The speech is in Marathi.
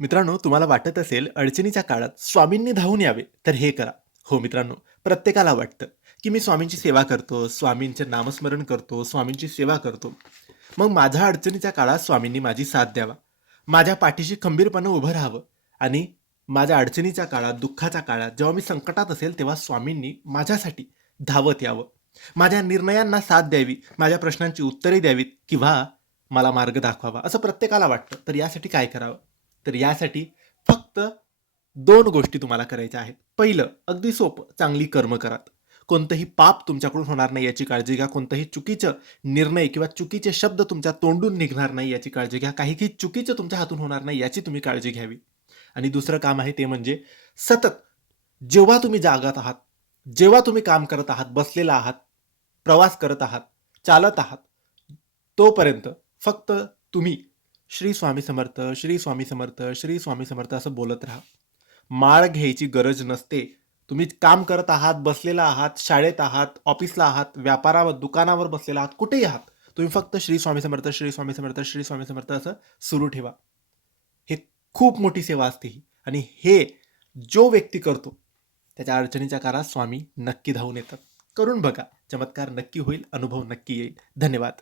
मित्रांनो, तुम्हाला वाटत असेल अडचणीच्या काळात स्वामींनी धावून यावे, तर हे करा. हो मित्रांनो, प्रत्येकाला वाटतं, की मी स्वामींची सेवा करतो, स्वामींचे नामस्मरण करतो, स्वामींची सेवा करतो. मग माझ्या अडचणीच्या काळात स्वामींनी माझी साथ द्यावा. माझ्या पाठीशी खंबीरपणे उभं राहावं आणि माझ्या अडचणीच्या काळात, दुःखाच्या काळात जेव्हा मी संकटात असेल, तेव्हा स्वामींनी माझ्यासाठी धावत यावं. माझ्या निर्णयांना साथ द्यावी, माझ्या प्रश्नांची उत्तरे द्यावीत किंवा मला मार्ग दाखवावा, असं प्रत्येकाला वाटतं. तर यासाठी काय करावं? तर यासाठी फक्त 2 गोष्टी तुम्हाला करायच्या आहेत. पहिलं, अगदी सोपं, चांगली कर्म करा. कोणतंही पाप तुमच्याकडून होणार नाही याची काळजी घ्या. कोणतंही चुकीचं निर्णय किंवा चुकीचे शब्द तुमच्या तोंडून निघणार नाही याची काळजी घ्या. काहीही चुकीचं तुमच्या हातून होणार नाही याची तुम्ही काळजी घ्यावी. आणि दुसरं काम आहे ते म्हणजे सतत जेव्हा तुम्ही जागत आहात, जेव्हा तुम्ही काम करत आहात, बसलेला आहात, प्रवास करत आहात, चालत आहात, तोपर्यंत फक्त तुम्ही श्री स्वामी समर्थ, श्री स्वामी समर्थ, श्री स्वामी समर्थ असं बोलत राहा. माळ घ्यायची गरज नसते. तुम्ही काम करत आहात, बसलेला आहात, शाळेत आहात, ऑफिसला आहात, व्यापारावर, दुकानावर बसलेला आहात, कुठेही आहात. तुम्ही फक्त श्री स्वामी समर्थ, श्री स्वामी समर्थ, श्री स्वामी समर्थ असं सुरू ठेवा. हे खूप मोठी सेवा असते ही आणि हे जो व्यक्ती करतो, त्याच्या अडचणीच्या काळात स्वामी नक्की धावून येतात. करून बघा. चमत्कार नक्की होईल, अनुभव नक्की येईल. धन्यवाद.